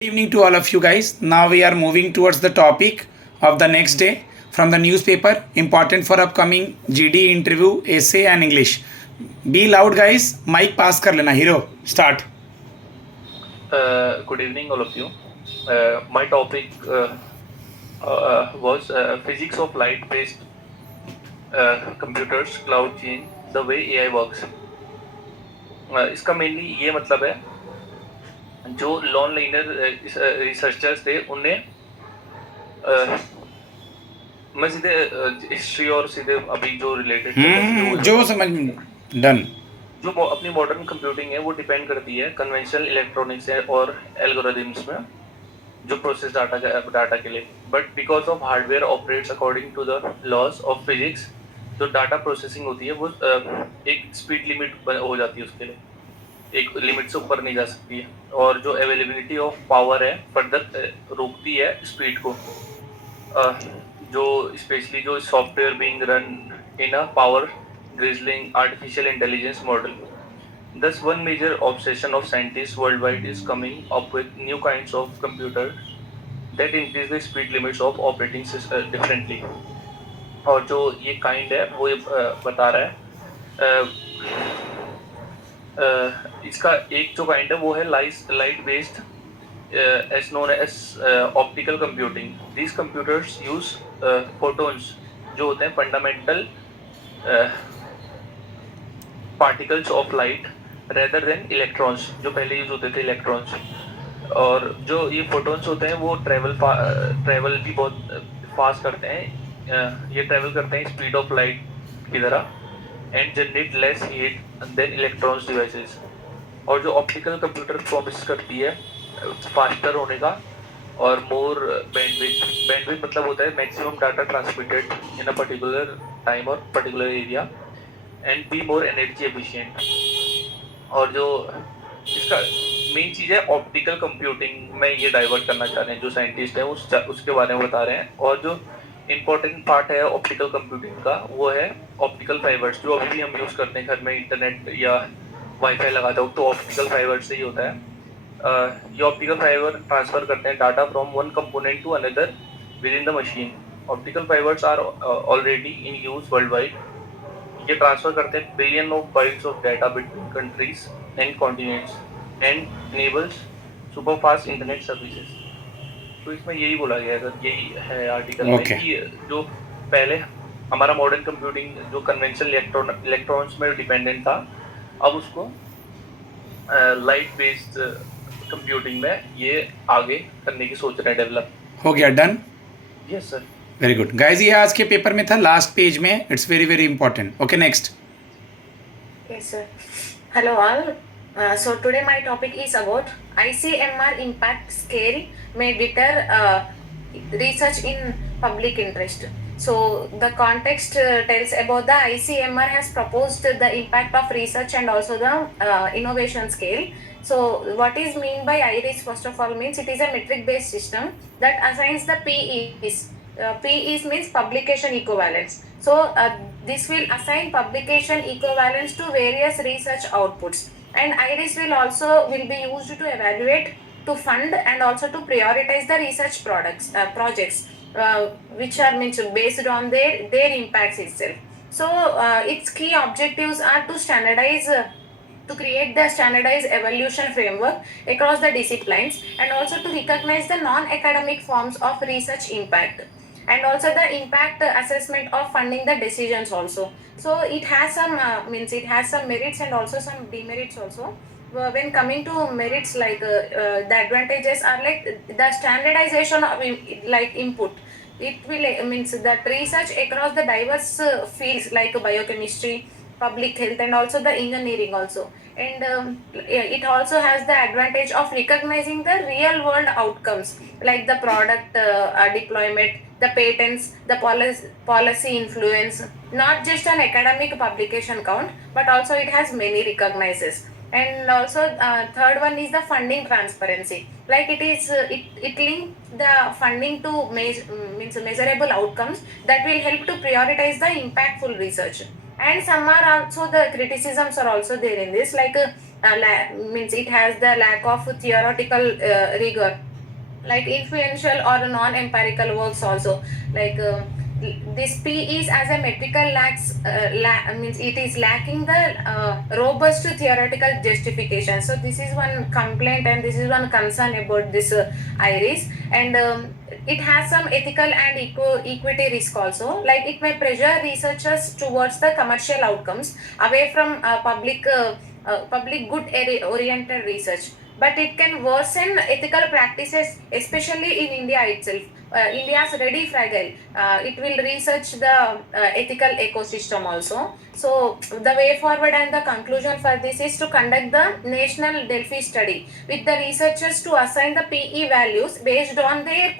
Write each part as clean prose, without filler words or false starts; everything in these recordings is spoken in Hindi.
Good evening to all of you guys. Now we are moving towards the topic of the next day from the newspaper, important for upcoming GD interview, essay and English. Be loud guys, mic pass kar lena. Hero, start. Good evening, all of you. My topic was physics of light-based computers, cloud chain, the way AI works. इसका मेनली ये मतलब है, जो लॉन लाइनर रिसर्चर्स थे उनने मैं सीधे हिस्ट्री और सीधे अभी जो रिलेटेड जो समझ डन. जो अपनी मॉडर्न कंप्यूटिंग है वो डिपेंड करती है कन्वेंशनल इलेक्ट्रॉनिक्स और एल्गोरिथम्स में, जो प्रोसेस डाटा के लिए. But because of hardware operates according to the laws of physics, जो डाटा प्रोसेसिंग होती है वो एक स्पीड लिमिट हो जाती है, उसके लिए एक लिमिट से ऊपर नहीं जा सकती है. और जो अवेलेबिलिटी ऑफ पावर है फर्दर रोकती है स्पीड को, जो स्पेशली जो software being run in a power grizzling artificial intelligence model. Thus, one major obsession of scientists worldwide is coming up with new kinds of computers that increase the speed limits of operating differently. और जो ये काइंड है वो बता रहा है, इसका एक जो काइंड है वो है light based, as known as optical computing. These computers use photons, जो होते हैं fundamental particles of light rather than electrons, जो पहले यूज होते थे इलेक्ट्रॉन्स. और जो ये फोटोन्स होते हैं वो ट्रेवल भी बहुत फास्ट करते हैं, ये ट्रेवल करते हैं स्पीड ऑफ लाइट की तरह, and generate less heat than electrons devices. और जो ऑप्टिकल कंप्यूटर प्रॉमिस करती है फास्टर होने का और मोर बैंडविड्थ मतलब होता है maximum data transmitted in a particular time और particular area and be more energy efficient. और जो इसका मेन चीज़ है ऑप्टिकल कंप्यूटिंग में ये डाइवर्ट करना चाह रहे हैं जो साइंटिस्ट हैं उसके बारे में बता रहे हैं. और जो इम्पोर्टेंट पार्ट है ऑप्टिकल कंप्यूटिंग का वो है ऑप्टिकल फाइबर्स, जो अभी भी हम यूज़ करते हैं घर में इंटरनेट या वाईफाई लगाते हो तो ऑप्टिकल फाइबर से ही होता है. ये ऑप्टिकल फाइबर ट्रांसफर करते हैं data from one component to another within the machine. Optical fibers are already in use world wide. ये ट्रांसफर करते हैं billion of bytes of data between countries and continents and enables super fast internet services. तो इसमें यही बोला गया है, यही है आर्टिकल में कि जो पहले हमारा मॉडर्न कंप्यूटिंग जो कन्वेंशनल इलेक्ट्रॉन्स में डिपेंडेंट था, अब उसको लाइट बेस्ड कंप्यूटिंग में ये आगे करने की सोच रहे हैं डेवलप. हो गया done. Yes sir. Very good guys, ये आज के पेपर में था लास्ट पेज में. It's very very important. Okay next. Yes sir. Hello all. So today my topic is about ICMR impact scale may deter research in public interest. So the context tells about the ICMR has proposed the impact of research and also the innovation scale. So what is mean by IRIS? First of all, means it is a metric based system that assigns the PEs. PEs means publication equivalence. So this will assign publication equivalence to various research outputs, and IRIS will be used to evaluate, to fund, and also to prioritize the research projects which are means based on their impacts itself. So its key objectives are to standardize. To create the standardized evaluation framework across the disciplines, and also to recognize the non-academic forms of research impact, and also the impact assessment of funding the decisions also. So it has some merits and also some demerits also. When coming to merits, like the advantages are like the standardization of like input. It will means that research across the diverse fields like biochemistry, public health, and also the engineering also. And it also has the advantage of recognizing the real world outcomes like the product deployment, the patents, the policy influence, not just an academic publication count, but also it has many recognizes. And also third one is the funding transparency, like it is it links the funding to means measurable outcomes that will help to prioritize the impactful research. And some are also the criticisms are also there in this, like means it has the lack of theoretical rigor like influential or non-empirical works also, like this P is as a metrical means it is lacking the robust theoretical justification. So this is one complaint and this is one concern about this iris. And it has some ethical and equity risk also, like it may pressure researchers towards the commercial outcomes away from public good oriented research, but it can worsen ethical practices, especially in India itself. India's ready fragile. It will research the ethical ecosystem also. So the way forward and the conclusion for this is to conduct the national Delphi study with the researchers to assign the PE values based on their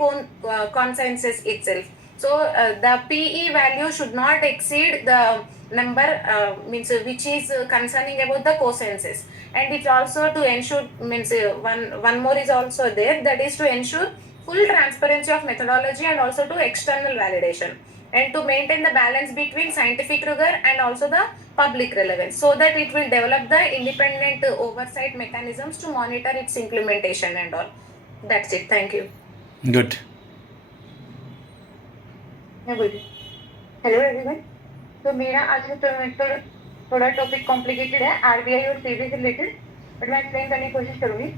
consensus itself. So the PE value should not exceed the number means which is concerning about the consensus. And it's also to ensure means one more is also there, that is to ensure full transparency of methodology and also to external validation, and to maintain the balance between scientific rigor and also the public relevance, so that it will develop the independent oversight mechanisms to monitor its implementation and all. That's it. Thank you. Good. Hello everyone. तो मेरा आज का थोड़ा टॉपिक कॉम्प्लिकेटेड है, आरबीआई और सेबी से रिलेटेड, बट मैं एक्सप्लेन करने की कोशिश करूंगी।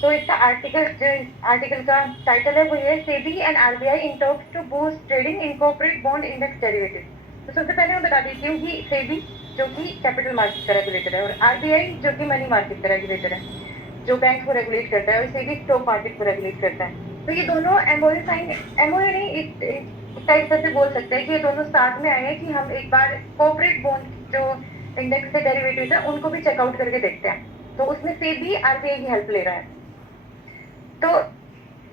तो इसका आर्टिकल का टाइटल है वो ये, SEBI and RBI in talks to boost trading in corporate bond index derivative. तो सबसे पहले मैं बता देती हूँ कि सेबी जो कि कैपिटल मार्केट का रेगुलेटर है, और आरबीआई जो कि मनी मार्केट का रेगुलेटर है, जो बैंक को रेगुलेट करता है, और सेबी स्टॉक मार्केट को रेगुलेट करता है। तो ये दोनों एमओयू नहीं, इस टाइप से बोल सकते हैं कि ये दोनों साथ में आए हैं कि हम एक बार कॉर्पोरेट बॉन्ड जो इंडेक्स से डेरिवेटिव है उनको भी चेकआउट करके देखते हैं। तो उसमें सेबी आरबीआई की हेल्प ले रहा है। तो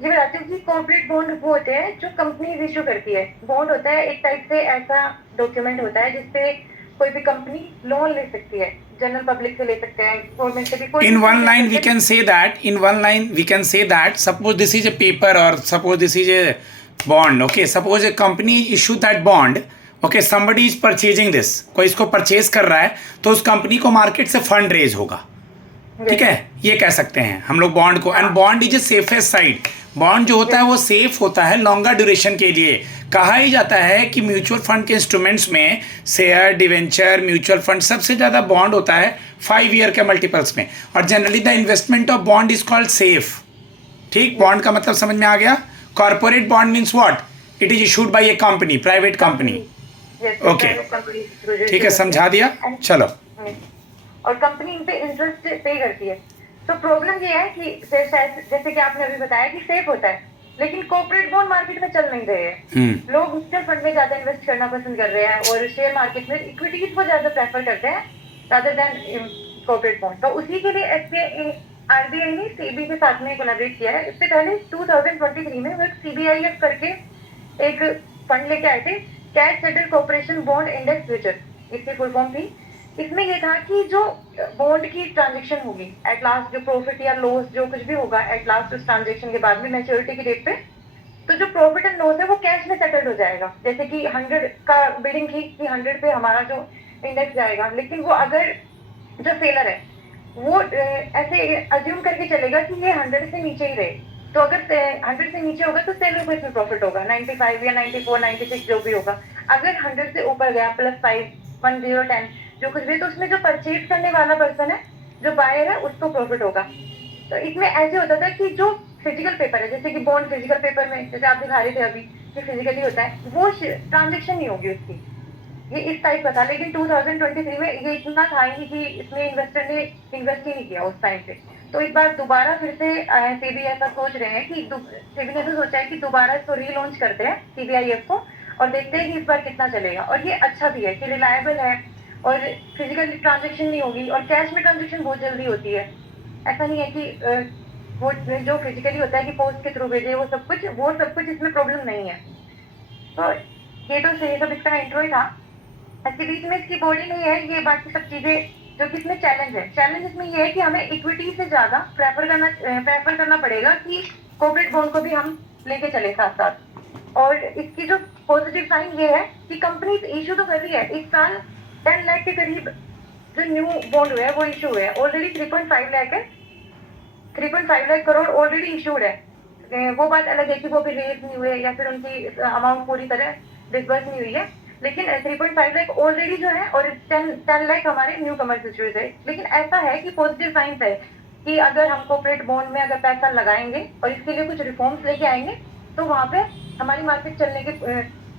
ये बताती हूँ कि कॉर्पोरेट बॉन्ड वो होते हैं जो कंपनी इशू करती है। बॉन्ड होता है एक टाइप से ऐसा डॉक्यूमेंट होता है जिसपे कोई भी कंपनी लोन ले सकती है, जनरल पब्लिक से ले सकते हैं, गवर्नमेंट से भी। कोई In one line we can say that suppose this is a paper or suppose this is a bond. Okay, suppose a company issue that bond. Okay, somebody is purchasing this, कोई इसको परचेज कर रहा है, तो उस कंपनी को मार्केट से फंड रेज होगा। ठीक है, ये कह सकते हैं हम लोग बॉन्ड को। And bond is a safest side. Bond जो होता है वो सेफ होता है लॉन्गर ड्यूरेशन के लिए। कहा ही जाता है कि म्यूचुअल फंड के इंस्ट्रूमेंट्स में शेयर, डिवेंचर, म्यूचुअल फंड सबसे ज़्यादा बॉन्ड होता है 5 ईयर के मल्टीपल्स में। और generally the investment of bond is called safe. ठीक, बॉन्ड का मतलब समझ में आ गया। Corporate bond means what? It is issued by A company, private company. Okay, ठीक है, समझा दिया। चलो, और कंपनी इन पे इंटरेस्ट पे करती है। तो प्रॉब्लम ये है कि जैसे कि आपने अभी बताया कि सेफ होता है, लेकिन कॉर्पोरेट बॉन्ड मार्केट में चल नहीं रहे हैं। लोग म्यूचुअल फंड में ज्यादा इन्वेस्ट करना पसंद कर रहे हैं और शेयर मार्केट में इक्विटीज को ज्यादा प्रेफर करते हैं रादर देन कॉर्पोरेट बॉन्ड। तो उसी के लिए आरबीआई ने सीबी के साथ में कोलैबोरेट किया है। इससे पहले 2023 में वो सीबीआईएफ करके एक फंड लेके आए थे, cash settle corporation bond index future, इसकी फुल फॉर्म थी। इसमें ये था कि जो बॉन्ड की ट्रांजेक्शन होगी एट लास्ट, जो प्रॉफिट या लॉस जो कुछ भी होगा एट लास्ट उस ट्रांजेक्शन के बाद में मैच्योरिटी की डेट पे, तो जो प्रॉफिट एंड लॉस है वो कैश में सेटल्ड हो जाएगा। जैसे कि 100 का बिडिंग थी कि 100 पे हमारा जो इंडेक्स जाएगा, लेकिन वो अगर जो सेलर है वो ऐसे अज्यूम करके चलेगा कि ये 100 से नीचे ही रहे, तो अगर 100 से नीचे होगा तो सेलर को इसमें प्रॉफिट होगा 95 या 94, 96 जो भी होगा। अगर 100 से ऊपर गया +5, 10, 10 जो कुछ भी, तो उसमें जो परचेज करने वाला पर्सन है, जो बायर है, उसको प्रॉफिट होगा। तो इसमें ऐसे होता था कि जो फिजिकल पेपर है, जैसे कि बॉन्ड फिजिकल पेपर में जैसे आप दिखा रहे थे अभी कि फिजिकली होता है, वो ट्रांजेक्शन नहीं होगी उसकी। ये इस टाइप का था। लेकिन 2023 में ये इतना था ही कि इसमें इन्वेस्टर ने इन्वेस्ट ही नहीं किया उस टाइम पे। तो एक बार दोबारा फिर से सेबी ऐसा सोच रहे हैं कि सेबी ने तो सोचा है कि दोबारा इसको रीलॉन्च करते हैं सीबीआईएफ को, और देखते हैं कि इस बार कितना चलेगा। और ये अच्छा भी है कि रिलायबल है और फिजिकल ट्रांजेक्शन नहीं होगी, और कैश में ट्रांजेक्शन बहुत जल्दी होती है। ऐसा नहीं है कि वो जो फिजिकली होता है कि पोस्ट के थ्रू भेजे, वो सब कुछ इसमें प्रॉब्लम नहीं है। तो ये तो सही सब इसका इंट्रो ही था। इसके बीच में इसकी बॉडी नहीं है, ये बाकी सब चीजें जो कि इसमें चैलेंज है। चैलेंज इसमें ये है कि हमें इक्विटी से ज्यादा प्रेफर करना पड़ेगा कि कॉर्पोरेट बॉन्ड को भी हम लेके चले साथ साथ। और इसकी जो पॉजिटिव साइन ये है कि कंपनी इशू तो कर रही है। इस साल 10 लाख के करीब जो न्यू बॉन्ड हुए हैं वो इशू हुए हैं। ऑलरेडी 3.5 लाख है, 3.5 लाख करोड़ ऑलरेडी इशूड है वो बात अलग है कि वो भी रेज नहीं हुए या फिर उनकी अमाउंट पूरी तरह डिसबर्स नहीं हुई है, लेकिन 3.5 लाख ऑलरेडी जो है और 10 लाख हमारे न्यू कमर्स इश्यूज है। लेकिन ऐसा है कि पॉजिटिव साइंस है कि अगर हम कॉर्पोरेट बॉन्ड में अगर पैसा लगाएंगे और इसके लिए कुछ रिफॉर्म्स लेके आएंगे तो वहां पे हमारी मार्केट चलने के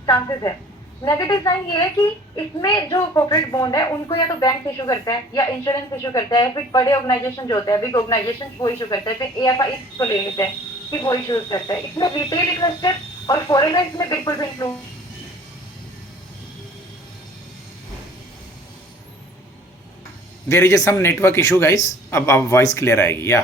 चांसेस है। नेगेटिव साइन ये है कि इसमें जो कॉर्पोरेट बॉन्ड है उनको या तो बैंक इशू करता है या इंश्योरेंस इशू करता है, फिर बड़े ऑर्गेनाइजेशन जो होते हैं बिग ऑर्गेनाइजेशन वो इशू करते हैं, फिर AFI को ले लेते हैं कि वो इशूज करता है। इसमें रिटेल इन्वेस्टर और फॉरेनर्स में बिल्कुल भी include there is some network issue guys, अब वॉइस क्लियर आएगी या?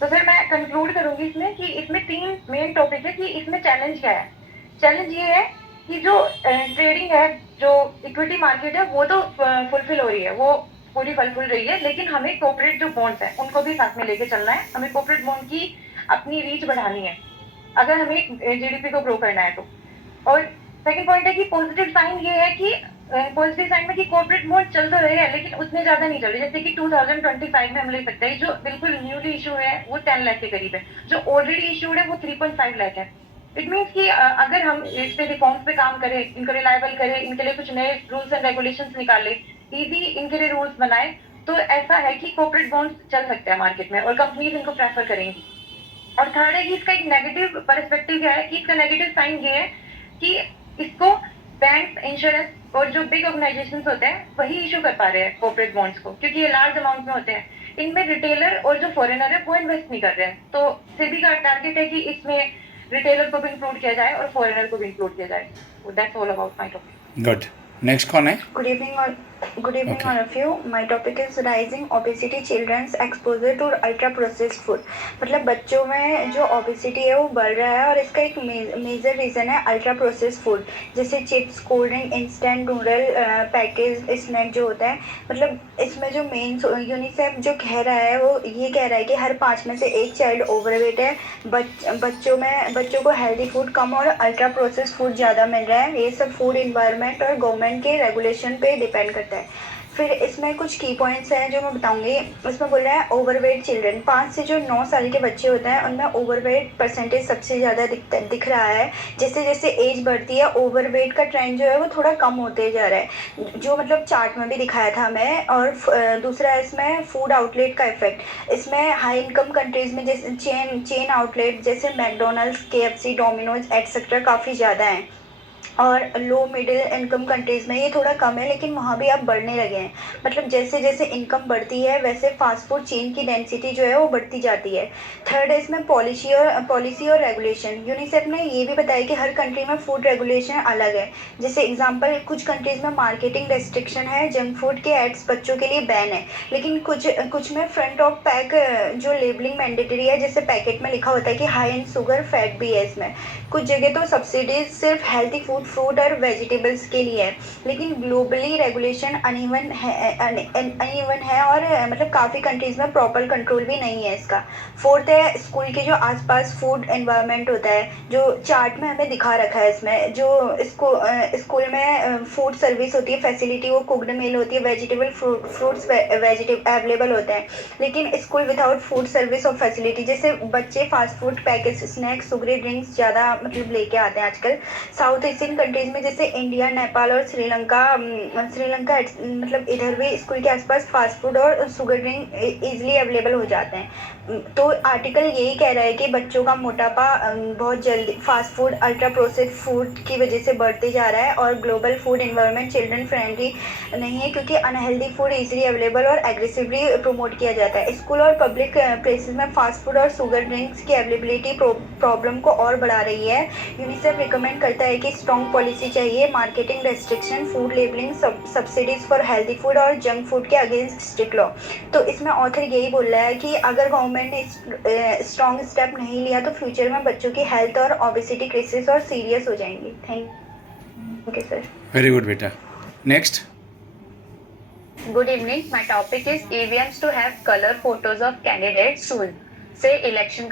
तो फिर मैं कंक्लूड करूंगी इसमें कि इसमें 3 मेन टॉपिक है कि इसमें चैलेंज क्या है। चैलेंज ये है कि जो ट्रेडिंग है, जो इक्विटी मार्केट है वो तो फुलफिल हो रही है, वो पूरी फुलफिल रही है, लेकिन हमें कॉर्पोरेट जो बॉन्ड्स है उनको भी साथ में लेके चलना है। हमें कॉर्पोरेट बॉन्ड की अपनी रीच बढ़ानी है अगर हमें GDP को ग्रो करना है तो। और सेकंड पॉइंट है कि पॉजिटिव साइन ये है कि पॉजिटिव साइन में कि कॉर्पोरेट बॉन्ड चल तो रहे हैं लेकिन उतने ज्यादा नहीं चल रहे। जैसे कि 2025 में हम ले सकते हैं जो बिल्कुल न्यूली इशू है वो 10 लाख के करीब है, जो ऑलरेडी इशूड है वो 3.5 लाख है। इट मीन्स कि अगर हम इस पे रिफॉर्म्स पे काम करें, इनको रिलायबल करें, इनके लिए कुछ नए रूल्स एंड रेगुलेशंस निकाले, इजी इनके लिए रूल्स बनाए, तो ऐसा है कि कॉर्पोरेट बॉन्ड्स चल सकते हैं मार्केट में और कंपनीज इनको प्रेफर करेंगी। और थर्ड है कि इसका एक नेगेटिव पर्सपेक्टिव क्या है कि इसका नेगेटिव साइन ये है कि इसको बैंक, इंश्योरेंस और जो बिग ऑर्गेनाइजेशंस होते हैं वही इशू कर पा रहे हैं कॉर्पोरेट बॉन्ड्स को, क्योंकि ये लार्ज अमाउंट में होते हैं। इनमें रिटेलर और जो फॉरेनर है वो इन्वेस्ट नहीं कर रहे हैं। तो सेबी का टारगेट है कि इसमें रिटेलर को भी इंक्लूड किया जाए और फॉरेनर को भी इंक्लूड किया जाए। That's all about my topic. Good, next कौन है? Good evening, Okay. all of you. My topic is rising obesity, children's exposure to ultra processed food. मतलब बच्चों में जो obesity है वो बढ़ रहा है और इसका एक मेजर रीज़न है अल्ट्रा प्रोसेस्ड फूड, जैसे chips, cold drink, instant noodle, package snack जो होता है। मतलब इसमें जो मेन यूनिसेफ जो कह रहा है वो ये कह रहा है कि हर 5 में से 1 चाइल्ड ओवरवेट है। बच्चों को हेल्दी फूड कम और अल्ट्रा प्रोसेस्ड फूड ज़्यादा मिल रहा है। ये सब फूड इन्वायरमेंट और गवर्नमेंट के रेगुलेशन पे डिपेंड करता है। फिर इसमें कुछ की पॉइंट्स हैं जो मैं बताऊंगी। इसमें बोल रहा है ओवरवेट चिल्ड्रन, 5 से जो 9 साल के बच्चे होते हैं उनमें ओवरवेट परसेंटेज सबसे ज़्यादा दिख रहा है। जैसे जैसे एज बढ़ती है ओवरवेट का ट्रेंड जो है वो थोड़ा कम होते जा रहा है, जो मतलब चार्ट में भी दिखाया था हमें। और दूसरा इसमें फूड आउटलेट का इफेक्ट। इसमें हाई इनकम कंट्रीज़ में जैसे चेन आउटलेट जैसे मैकडोनल्ड्स, KFC, डोमिनोज एटसेट्रा काफ़ी ज़्यादा हैं। और लो मिडिल इनकम कंट्रीज़ में ये थोड़ा कम है, लेकिन वहाँ भी अब बढ़ने लगे हैं। मतलब जैसे जैसे इनकम बढ़ती है वैसे फास्ट फूड चेन की डेंसिटी जो है वो बढ़ती जाती है। थर्ड है इसमें पॉलिसी और रेगुलेशन। यूनिसेफ ने ये भी बताया कि हर कंट्री में फूड रेगुलेशन अलग है। जैसे एग्जांपल कुछ कंट्रीज़ में मार्केटिंग रेस्ट्रिक्शन है, जंक फूड के एड्स बच्चों के लिए बैन है, लेकिन कुछ में फ्रंट ऑफ पैक जो लेबलिंग मैंडेटरी है, जैसे पैकेट में लिखा होता है कि हाई इन शुगर फैट भी है इसमें। कुछ जगह तो सब्सिडीज सिर्फ हेल्थी फूड, फ्रूट और वेजिटेबल्स के लिए है, लेकिन ग्लोबली रेगुलेशन अनइवन है और मतलब काफ़ी कंट्रीज़ में प्रॉपर कंट्रोल भी नहीं है इसका। फोर्थ है स्कूल के जो आसपास फूड एनवायरनमेंट होता है, जो चार्ट में हमें दिखा रखा है। इसमें जो स्कूल में फूड सर्विस होती है, फैसिलिटी, वो कुकड मील होती है, वेजिटेबल फ्रूट्स अवेलेबल होते हैं, लेकिन स्कूल विदाउट फूड सर्विस और फैसिलिटी, जैसे बच्चे fast food, package snacks, sugary drinks ज़्यादा मतलब लेके आते हैं आजकल। साउथ एशियन कंट्रीज़ में जैसे इंडिया, नेपाल और श्रीलंका मतलब इधर भी स्कूल के आसपास फास्ट फूड और शुगर ड्रिंक ईजिली अवेलेबल हो जाते हैं। तो आर्टिकल यही कह रहा है कि बच्चों का मोटापा बहुत जल्दी fast food, ultra processed food की वजह से बढ़ते जा रहा है और global food environment children friendly नहीं है, क्योंकि अनहेल्दी फूड इजीली अवेलेबल और एग्रेसिवली प्रमोट किया जाता है। स्कूल और पब्लिक प्लेसेस में फास्ट फूड और शुगर ड्रिंक्स की अवेलेबिलिटी प्रॉब्लम को और बढ़ा रही है। यूनिसेफ रिकमेंड करता है कि स्ट्रॉन्ग पॉलिसी चाहिए, marketing restriction, food labelling, subsidies for healthy food और जंक फूड के अगेंस्ट स्ट्रिक्ट लॉ। तो इसमें ऑथर यही बोल रहा है कि अगर गवर्नमेंट ने स्ट्रॉन्ग स्टेप नहीं लिया तो फ्यूचर में बच्चों की हेल्थ और ओबेसिटी केसेस और सीरियस हो जाएंगी। Thank you sir. Very good बेटा, next. Good evening. My topic is EVMs to have color photos of candidates soon. से इलेक्शन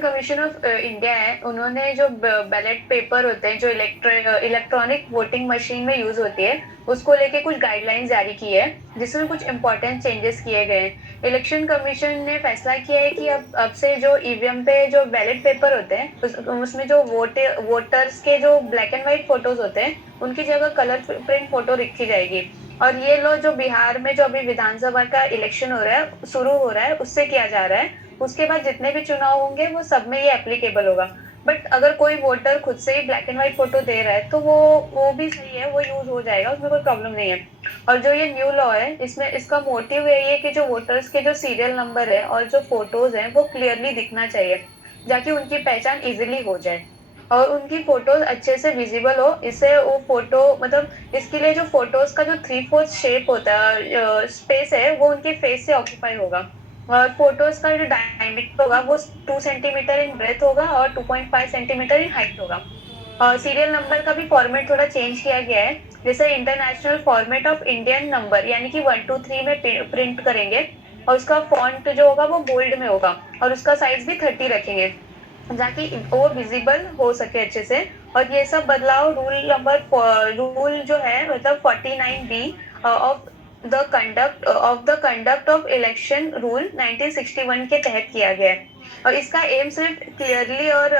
कमीशन ऑफ इंडिया है, उन्होंने जो बैलेट पेपर होते हैं जो इलेक्ट्रॉनिक वोटिंग मशीन में यूज होती है उसको लेके कुछ गाइडलाइंस जारी की है जिसमें कुछ इंपॉर्टेंट चेंजेस किए गए हैं। इलेक्शन कमीशन ने फैसला किया है कि अब से जो ईवीएम पे जो बैलेट पेपर होते हैं उसमें जो वोटर्स के जो ब्लैक एंड व्हाइट फोटोज होते हैं उनकी जगह कलर प्रिंट फोटो रखी जाएगी। और ये लो जो बिहार में जो अभी विधानसभा का इलेक्शन हो रहा है शुरू हो रहा है उससे किया जा रहा है, उसके बाद जितने भी चुनाव होंगे वो सब में ये एप्लीकेबल होगा। बट अगर कोई वोटर खुद से ही ब्लैक एंड व्हाइट फोटो दे रहा है तो वो भी सही है, वो यूज हो जाएगा, उसमें कोई प्रॉब्लम नहीं है। और जो ये न्यू लॉ है इसमें इसका मोटिव यही है कि जो वोटर्स के जो सीरियल नंबर है और जो फोटोज हैं वो क्लियरली दिखना चाहिए ताकि उनकी पहचान इजीली हो जाए और उनकी फोटोज अच्छे से विजिबल हो। इससे वो फोटो मतलब इसके लिए जो फोटोज का जो 3/4 शेप होता है स्पेस है वो उनके फेस से ऑक्यूपाई होगा। और फोटोज का जो डायमीटर होगा वो 2 सेंटीमीटर इन ब्रेथ होगा और 2.5 सेंटीमीटर इन हाइट होगा। सीरियल नंबर का भी फॉर्मेट थोड़ा चेंज किया गया है, जैसे international format of Indian number यानी कि 1 2 3 में प्रिंट करेंगे और उसका फॉन्ट जो होगा वो बोल्ड में होगा और उसका साइज भी 30 रखेंगे ताकि वो विजिबल हो सके अच्छे से। और ये सब बदलाव रूल जो है मतलब 49B of the conduct of election rule 1961 के तहत किया गया है। और इसका एम सिर्फ क्लियरली और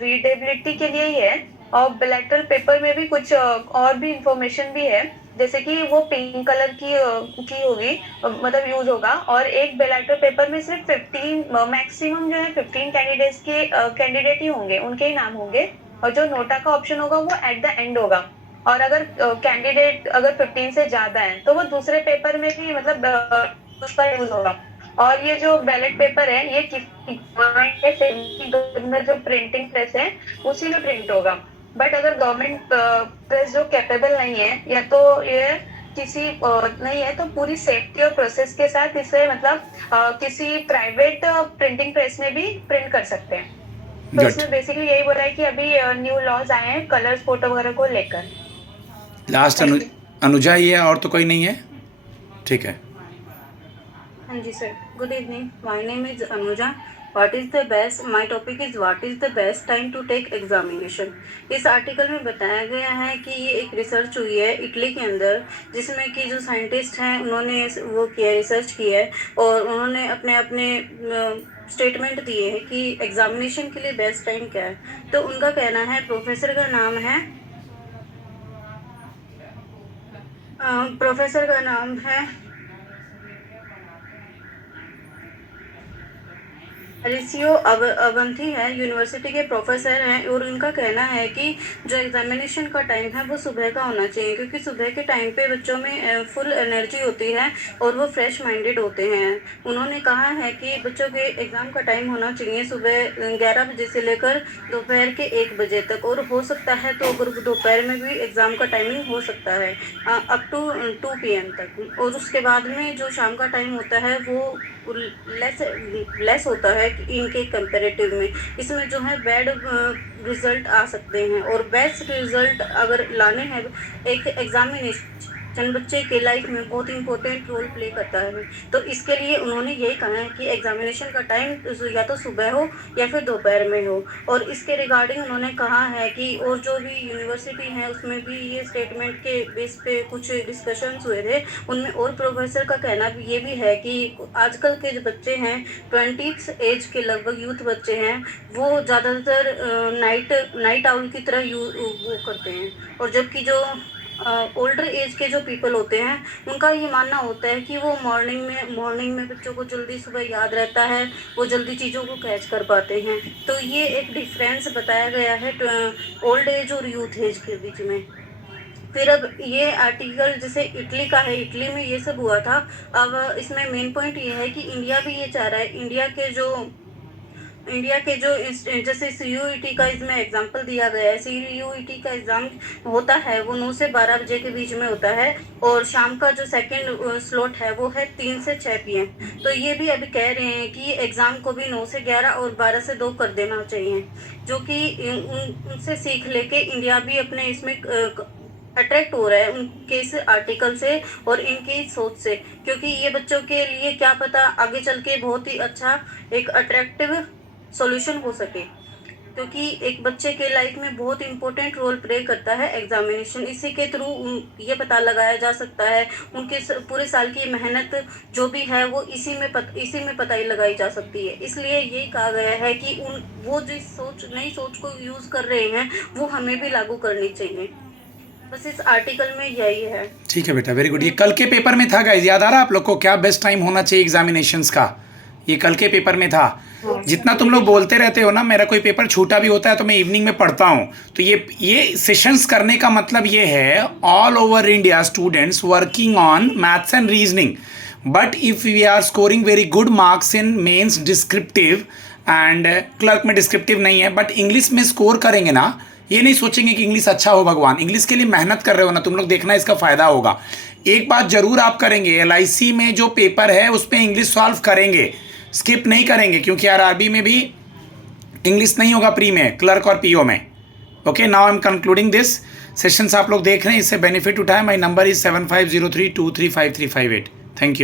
रीडेबिलिटी के लिए ही है। और बिलैटरल पेपर में भी कुछ और भी इंफॉर्मेशन भी है, जैसे कि वो पिंक कलर की होगी मतलब यूज होगा। और एक बिलैटरल पेपर में सिर्फ 15 मैक्सिमम जो है 15 कैंडिडेट ही होंगे, उनके ही नाम होंगे। और जो नोटा का ऑप्शन होगा वो एट द एंड होगा। और अगर कैंडिडेट अगर 15 से ज्यादा है तो वो दूसरे पेपर में भी मतलब उसका यूज होगा। और ये जो बैलेट पेपर है ये गवर्नमेंट जो प्रिंटिंग प्रेस है उसी में प्रिंट होगा। बट अगर गवर्नमेंट प्रेस जो कैपेबल नहीं है या तो ये किसी नहीं है तो पूरी सेफ्टी और प्रोसेस के साथ इसे मतलब किसी प्राइवेट प्रिंटिंग प्रेस में भी प्रिंट कर सकते हैं। तो Good. इसमें बेसिकली यही बोला है कि अभी न्यू लॉज आए हैं कलर्स फोटो वगैरह को लेकर। लास्ट अनुजा ही है और तो कोई नहीं है? ठीक है। हाँ जी sir, good evening, my name is Anuja. What is the best, my topic is what is the best time to take examination. इस आर्टिकल में बताया गया है कि ये एक रिसर्च हुई है इटली के अंदर, जिसमें कि जो साइंटिस्ट हैं उन्होंने वो किया, रिसर्च किया है और उन्होंने अपने अपने स्टेटमेंट दिए हैं कि एग्जामिनेशन के लिए बेस्ट टाइम क्या है। तो उनका कहना है, प्रोफेसर का नाम है एलिसियो अवंथी है, यूनिवर्सिटी के प्रोफेसर हैं और उनका कहना है कि जो एग्जामिनेशन का टाइम है वो सुबह का होना चाहिए, क्योंकि सुबह के टाइम पे बच्चों में फुल एनर्जी होती है और वो फ्रेश माइंडेड होते हैं। उन्होंने कहा है कि बच्चों के एग्ज़ाम का टाइम होना चाहिए सुबह 11 बजे से लेकर दोपहर के 1 बजे तक, और हो सकता है तो अगर दोपहर में भी एग्ज़ाम का टाइमिंग हो सकता है अप टू 2 PM तक। और उसके बाद में जो शाम का टाइम होता है वो लेस होता है इनके कंपैरेटिव में। इसमें जो है बैड रिजल्ट आ सकते हैं और बेस्ट रिजल्ट अगर लाने हैं, एक एग्जामिनेशन बच्चे के लाइफ में बहुत इंपॉर्टेंट रोल प्ले करता है। तो इसके लिए उन्होंने यही कहा है कि एग्जामिनेशन का टाइम या तो सुबह हो या फिर दोपहर में हो। और इसके रिगार्डिंग उन्होंने कहा है कि और जो भी यूनिवर्सिटी है उसमें भी ये स्टेटमेंट के बेस पे कुछ डिस्कशंस हुए थे, उनमें और प्रोफेसर का कहना भी ये भी है कि आजकल के जो बच्चे हैं 20 एज के लगभग यूथ बच्चे हैं, वो ज़्यादातर नाइट आउल की तरह वो करते हैं। और जबकि जो ओल्डर एज के जो पीपल होते हैं उनका ये मानना होता है कि वो मॉर्निंग में बच्चों को जल्दी सुबह याद रहता है, वो जल्दी चीज़ों को कैच कर पाते हैं। तो ये एक डिफरेंस बताया गया है ओल्ड एज और यूथ एज के बीच में। फिर अब ये आर्टिकल जैसे इटली का है, इटली में ये सब हुआ था। अब इसमें मेन पॉइंट ये है कि इंडिया भी ये चाह रहा है, इंडिया के जो जैसे CUET का इसमें एग्जांपल दिया गया है। CUET का एग्ज़ाम होता है वो 9 से 12 बजे के बीच में होता है और शाम का जो सेकंड स्लॉट है वो है 3 से 6 PM। तो ये भी अभी कह रहे हैं कि एग्ज़ाम को भी 9 से 11 और 12 से 2 कर देना चाहिए, जो कि उनसे सीख लेके इंडिया भी अपने इसमें अट्रैक्ट हो रहा है उनके इस आर्टिकल से और इनकी सोच से, क्योंकि ये बच्चों के लिए क्या पता आगे चल के बहुत ही अच्छा एक अट्रैक्टिव सॉल्यूशन हो सके, क्योंकि एक बच्चे के लाइफ में बहुत इंपॉर्टेंट रोल प्ले करता है एग्जामिनेशन। इसी के थ्रू ये पता लगाया जा सकता है उनके पूरे साल की मेहनत जो भी है वो इसी में पता ही लगाई जा सकती है। इसलिए यही कहा गया है कि वो जो नई सोच को यूज़ कर रहे हैं वो हमें भी लागू करनी चाहिए। बस इस आर्टिकल में यही है। ठीक है बेटा, वेरी गुड। ये कल के पेपर में था गाइस, याद आ रहा है आप लोग को क्या बेस्ट टाइम होना चाहिए एग्जामिनेशंस का? ये कल के पेपर में था। जितना तुम लोग बोलते रहते हो ना, मेरा कोई पेपर छूटा भी होता है तो मैं इवनिंग में पढ़ता हूँ। तो ये सेशंस करने का मतलब ये है all over India students working on maths and reasoning, but if we are scoring very good marks in mains descriptive and clerk में डिस्क्रिप्टिव नहीं है, बट इंग्लिश में स्कोर करेंगे ना, ये नहीं सोचेंगे कि इंग्लिश अच्छा हो भगवान, इंग्लिश के लिए मेहनत कर रहे हो ना तुम लोग, देखना इसका फ़ायदा होगा। एक बात जरूर आप करेंगे, LIC में जो पेपर है उस पर इंग्लिश सॉल्व करेंगे, स्किप नहीं करेंगे, क्योंकि RRB में भी इंग्लिश नहीं होगा प्री में, क्लर्क और PO में। Okay, now I am concluding this sessions आप लोग देख रहे हैं, इससे बेनिफिट उठाएं। My number is 7503235358। Thank you.